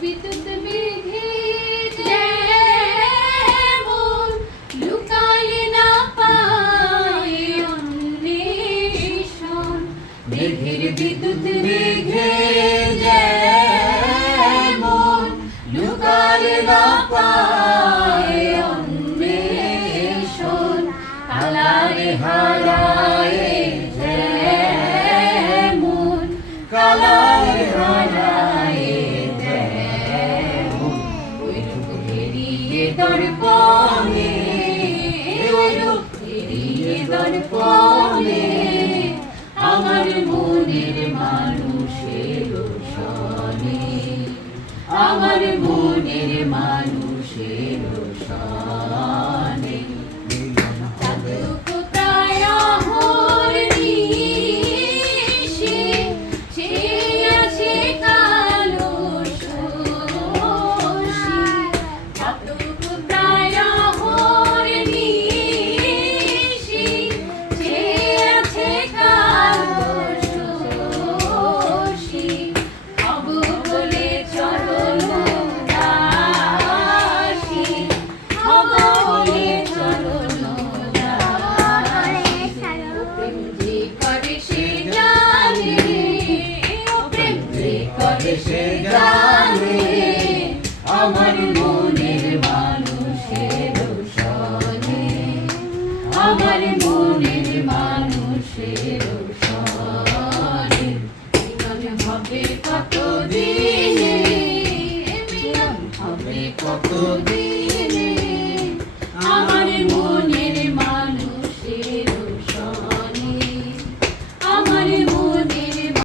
বিদ্যুৎ মেঘে যেমন লুকালে না পায় অন্বেষণ, মেঘের বিদ্যুৎ মেঘে যেমন লুকালে না পায় অন্বেষণ, কালারে হারায় যেমন কালারে হারায় যেমন, ওই রূপ ফিরিয়ে দর্পণে, ওই রূপ ফিরিয়ে দর্পণে আমার মনের মানুষের সনে, আমার মনের মানুষের সনে। চাতক প্রায় অহর্নিশি চেয়ে আছে কালো শশী, চাতক প্রায় অহর্নিশি চেয়ে আছে কালো শশী, হব বলে চরণ দাসী, হব বলে চরণ দাসী। প্রেম যে করে সে জানে, ও প্রেম যে করে সে জানে আমার মনের মানুষের সনে, আমার মনের মানুষের সনে। মিলন হবে কতদিনে, মিলন হবে কতদিনে